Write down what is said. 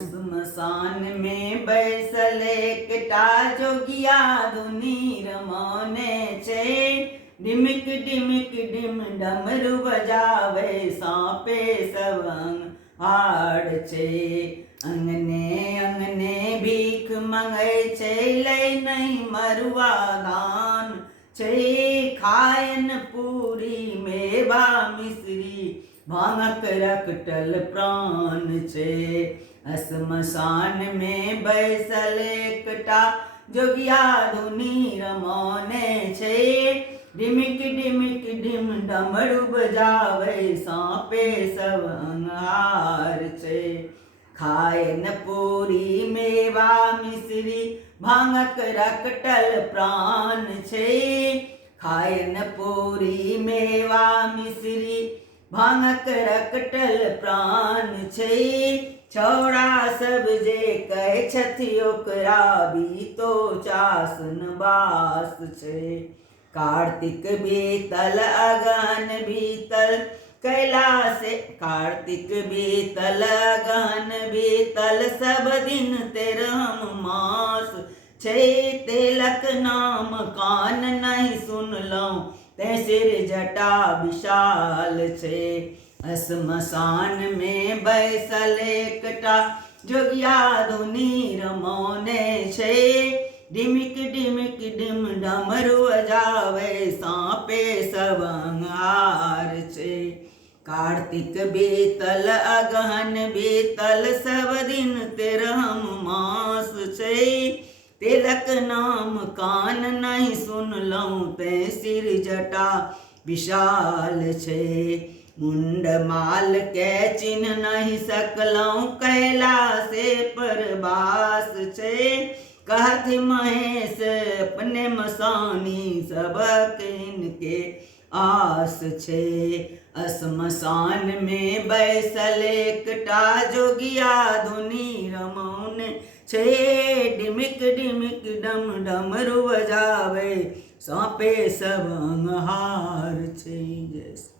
सुमसान में बैसल एकटा जोगिया दुनी रमने छे। डिमिक डिमिक डिम डमरू बजावे सांपे सवंग हाड़ छे। अंगने अंगने भीख मंगे छे लई नहीं मरुआ दान छे। खायन पूरी मेवा मिश्री भांगक रकटल प्राण छे। असमसान में बैसल एकटा जोगिया धुनी रमने छे। डिमिक डिमिक डिम डमरू बजावे सांपे सब अंगार छे। खायन पूरी मेवा मिश्री भांगक रकटल प्राण छे। खायन पूरी मेवा मिश्री भांगक रकटल प्राण छे। छौड़ा सब जे कहे छथि ओकरा भी तो चासन बास छे। कार्तिक बीतल अगहन बीतल कैलासे कार्तिक बीतल अगहन बीतल सब दिन तेरहम मास छे। तिलक नाम कान नहीं सुनलौं ते सिर जटा विशाल छे। असमसान में बैसल एकटा जोगिया धुनी रमने छे। डिमिक डिमिक डिम डमरू बजावे सांपे सब अंगार छे। कार्तिक बीतल अगहन बीतल सब दिन तेरहम मास छे। तिलक नाम कान नहीं सुनलौं ते सिर जटा विशाल छे। मुंड माल के चिन्ह नहीं सकलौं कैलासे पर बास छे। कहथि महेश अपने मसानी सब इनके आस छे। असमसान में बैसल एकटा जोगिया धुनी रमौने छे। डिमिक डिमिक डम डमरू बजावे सांपे सब अंगहार छे। जैसे